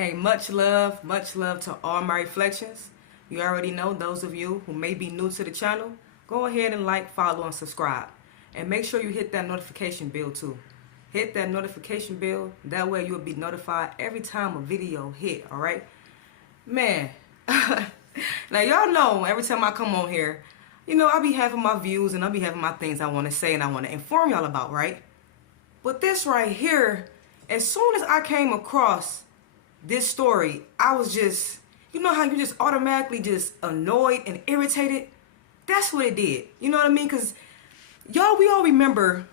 Hey, much love to all my reflections. You already know, those of you who may be new to the channel, go ahead and like, follow, and subscribe. And make sure you hit that notification bell too. Hit that notification bell. That way you'll be notified every time a video hit, alright? Man, now y'all know every time I come on here, you know, I'll be having my views and I'll be having my things I want to say and I want to inform y'all about, right? But this right here, as soon as I came across this story, I was just, you know how you just automatically just annoyed and irritated? That's what it did. You know what I mean? Because y'all, we all remember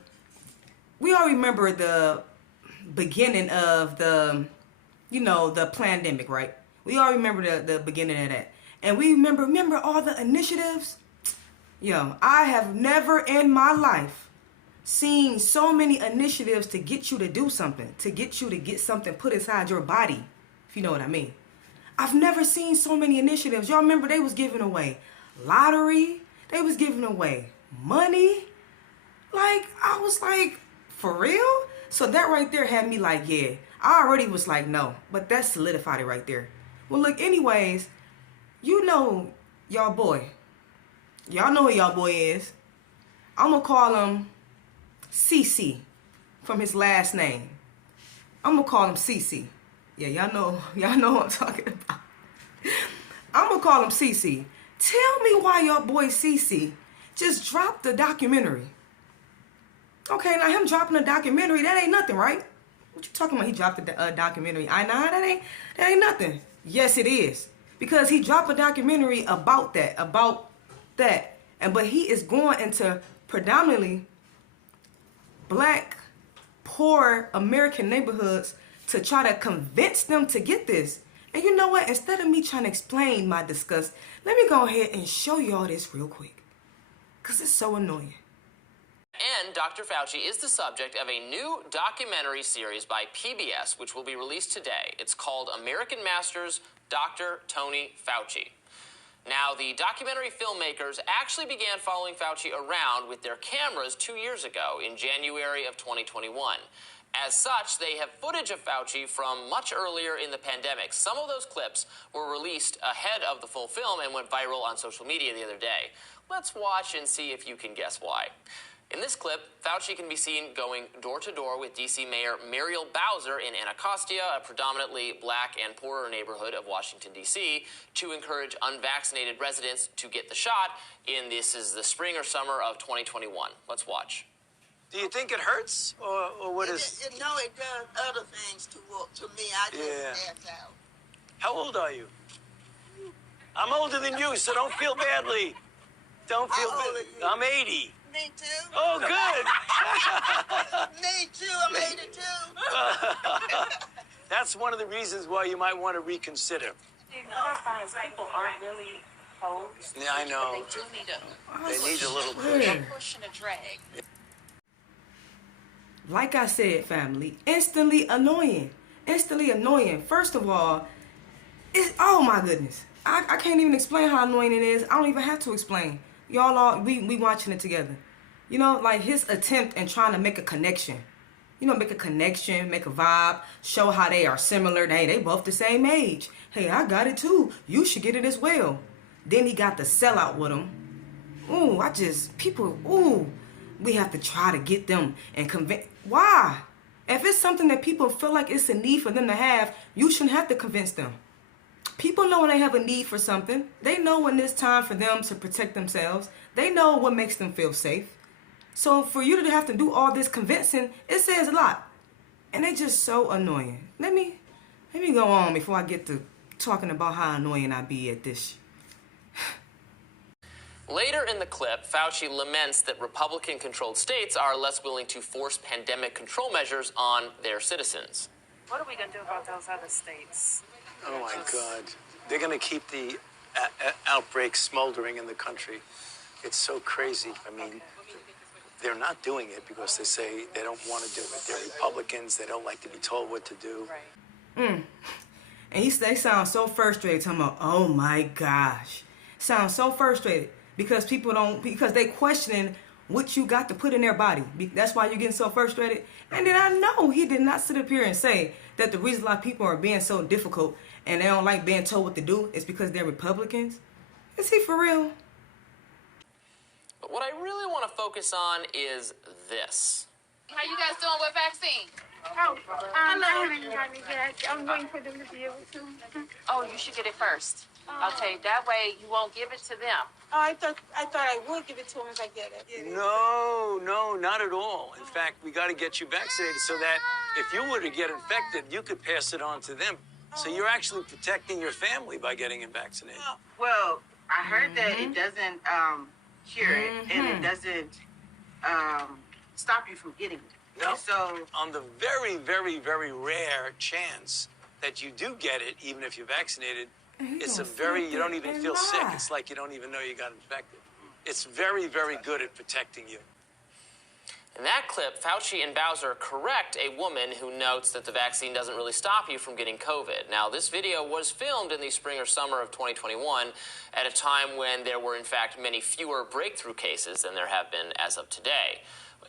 the beginning of the, you know, the pandemic, right? We all remember the beginning of that. And we remember all the initiatives? Yo, I have never in my life seen so many initiatives to get you to do something, to get you to get something put inside your body, if you know what I mean. I've never seen so many initiatives. Y'all remember they was giving away lottery, they was giving away money. Like, I was like, for real? So that right there had me like, yeah, I already was like, no, but that solidified it right there. Well, look, anyways, you know y'all boy. Y'all know who y'all boy is. I'm going to call him CC from his last name. I'm going to call him CC. Yeah, y'all know what I'm talking about. I'm going to call him CC. Tell me why your boy CC just dropped the documentary. Okay, now him dropping a documentary, that ain't nothing, right? What you talking about? He dropped a documentary. That ain't nothing. Yes, it is. Because he dropped a documentary about that. But he is going into predominantly black, poor American neighborhoods to try to convince them to get this. And you know what? Instead of me trying to explain my disgust, let me go ahead and show y'all this real quick. Because it's so annoying. And Dr. Fauci is the subject of a new documentary series by PBS, which will be released today. It's called American Masters, Dr. Tony Fauci. Now, the documentary filmmakers actually began following Fauci around with their cameras 2 years ago in January of 2021. As such, they have footage of Fauci from much earlier in the pandemic. Some of those clips were released ahead of the full film and went viral on social media the other day. Let's watch and see if you can guess why. In this clip, Fauci can be seen going door to door with D.C. Mayor Muriel Bowser in Anacostia, a predominantly black and poorer neighborhood of Washington, D.C., to encourage unvaccinated residents to get the shot this is the spring or summer of 2021. Let's watch. Do you think it hurts, or what is? No, it does other things to me. I just pass out. How old are you? I'm older than you, so don't feel badly. Don't feel bad. I'm 80. Me too. Oh, good. Me too. I'm 82. That's one of the reasons why you might want to reconsider. People aren't really opposed. Yeah, I know. They They need a little push. push and a drag. Like I said, family, instantly annoying. Instantly annoying. First of all, oh my goodness. I can't even explain how annoying it is. I don't even have to explain. Y'all we watching it together. You know, like his attempt in trying to make a connection. You know, make a connection, make a vibe, show how they are similar. Hey, they both the same age. Hey, I got it too. You should get it as well. Then he got the sellout with him. Ooh, we have to try to get them and convince. Why? If it's something that people feel like it's a need for them to have, you shouldn't have to convince them. People know when they have a need for something. They know when it's time for them to protect themselves. They know what makes them feel safe. So for you to have to do all this convincing, it says a lot. And they just so annoying. Let me go on before I get to talking about how annoying I be at this. Later in the clip, Fauci laments that Republican-controlled states are less willing to force pandemic control measures on their citizens. What are we going to do about those other states? Oh, my God. They're going to keep the outbreak smoldering in the country. It's so crazy. I mean, they're not doing it because they say they don't want to do it. They're Republicans. They don't like to be told what to do. Right. And they sound so frustrated talking about, oh, my gosh. Sound so frustrated because because they questioning what you got to put in their body. That's why you're getting so frustrated. And then I know he did not sit up here and say that the reason a lot of people are being so difficult and they don't like being told what to do is because they're Republicans. Is he for real? But what I really want to focus on is this. How you guys doing with vaccine? I haven't gotten it yet. I'm waiting for them to be able to. Oh, you should get it first. Okay, that way you won't give it to them. Oh, I thought I would give it to him if I get it. No, not at all. In fact, we got to get you vaccinated so that if you were to get infected, you could pass it on to them. So you're actually protecting your family by getting it vaccinated. Well, I heard that it doesn't cure it, and it doesn't stop you from getting it. No. So On the very, very, very rare chance that you do get it, even if you're vaccinated, it's a very, you don't even feel sick. It's like you don't even know you got infected. It's very, very good at protecting you. In that clip, Fauci and Bowser correct a woman who notes that the vaccine doesn't really stop you from getting COVID. Now, this video was filmed in the spring or summer of 2021 at a time when there were, in fact, many fewer breakthrough cases than there have been as of today.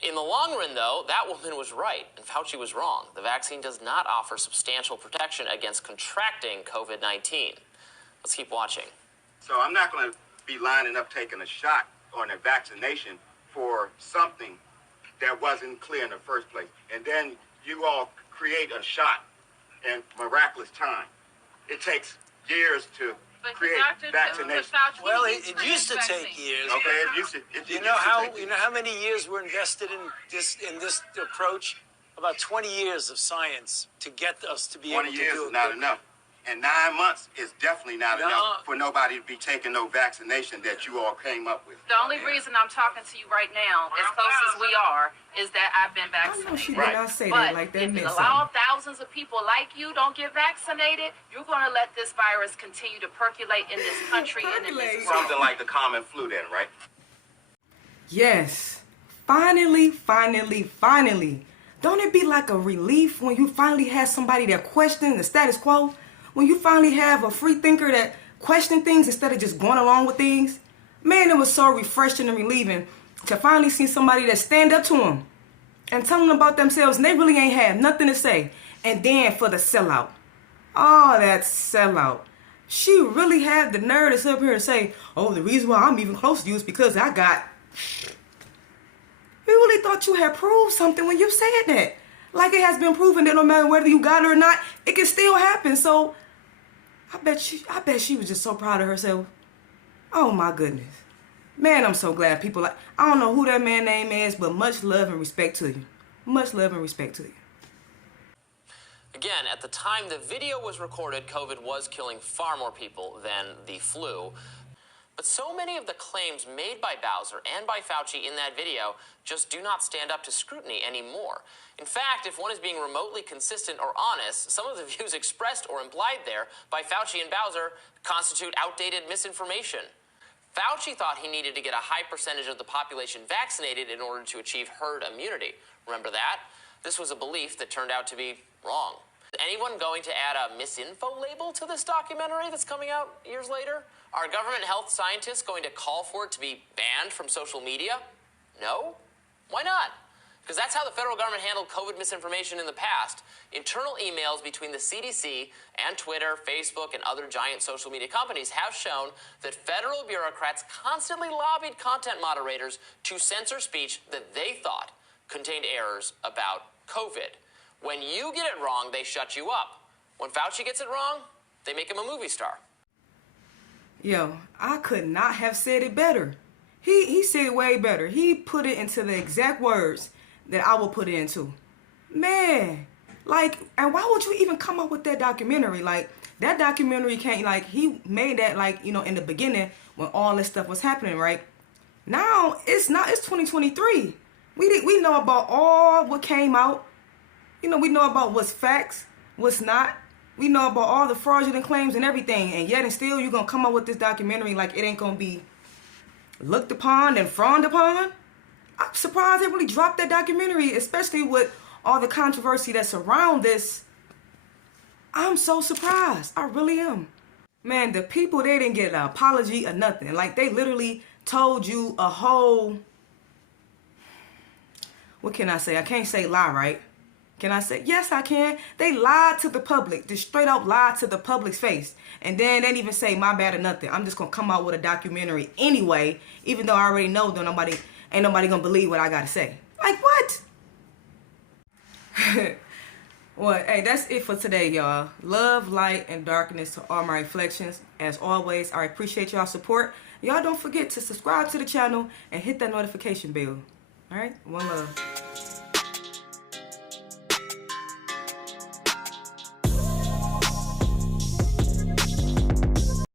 In the long run, though, that woman was right, and Fauci was wrong. The vaccine does not offer substantial protection against contracting COVID-19. Let's keep watching. So I'm not going to be lining up taking a shot or a vaccination for something that wasn't clear in the first place. And then you all create a shot in miraculous time. It takes years to create vaccination. Well, it used to take years. Okay, it used to. You know how many years were invested in this approach? About 20 years of science to get us to be able to do it. 20 years is not enough. And 9 months is definitely not enough for nobody to be taking no vaccination that you all came up with. The only reason I'm talking to you right now, as close as we are, is that I've been I know vaccinated. she did not say But that like that if meant you something. allow thousands of people like you don't get vaccinated, you're going to let this virus continue to percolate in this country and in this world. Something like the common flu then, right? Yes. Finally. Don't it be like a relief when you finally have somebody that questions the status quo? When you finally have a free thinker that question things instead of just going along with things? Man, it was so refreshing and relieving to finally see somebody that stand up to them and tell them about themselves and they really ain't have nothing to say. And then for the sellout. Oh, that sellout. She really had the nerve to sit up here and say, oh, the reason why I'm even close to you is because I got... You really thought you had proved something when you said that. Like it has been proven that no matter whether you got it or not, it can still happen. So I bet she was just so proud of herself. Oh my goodness. Man, I'm so glad people like, I don't know who that man's name is, but much love and respect to you. Much love and respect to you. Again, at the time the video was recorded, COVID was killing far more people than the flu. But so many of the claims made by Bowser and by Fauci in that video just do not stand up to scrutiny anymore. In fact, if one is being remotely consistent or honest, some of the views expressed or implied there by Fauci and Bowser constitute outdated misinformation. Fauci thought he needed to get a high percentage of the population vaccinated in order to achieve herd immunity. Remember that? This was a belief that turned out to be wrong. Is anyone going to add a misinfo label to this documentary that's coming out years later? Are government health scientists going to call for it to be banned from social media? No? Why not? Because that's how the federal government handled COVID misinformation in the past. Internal emails between the CDC and Twitter, Facebook, and other giant social media companies have shown that federal bureaucrats constantly lobbied content moderators to censor speech that they thought contained errors about COVID. When you get it wrong, they shut you up. When Fauci gets it wrong, they make him a movie star. Yo, I could not have said it better. He said it way better. He put it into the exact words that I would put it into. Man, like, and why would you even come up with that documentary? Like, that documentary can't, like, he made that, like, you know, in the beginning when all this stuff was happening, right? Now, it's 2023. We know about all what came out. You know, we know about what's facts, what's not. We know about all the fraudulent claims and everything, and yet and still you're going to come up with this documentary like it ain't going to be looked upon and frowned upon? I'm surprised they really dropped that documentary, especially with all the controversy that's around this. I'm so surprised. I really am. Man, the people, they didn't get an apology or nothing. Like, they literally told you a whole what can I say? I can't say lie, right? Can I say? Yes, I can. They lied to the public. They straight up lied to the public's face. And then they didn't even say my bad or nothing. I'm just going to come out with a documentary anyway, even though I already know that ain't nobody going to believe what I got to say. Like, what? Well, hey, that's it for today, y'all. Love, light, and darkness to all my reflections. As always, I appreciate y'all's support. Y'all don't forget to subscribe to the channel and hit that notification bell. All right? One love.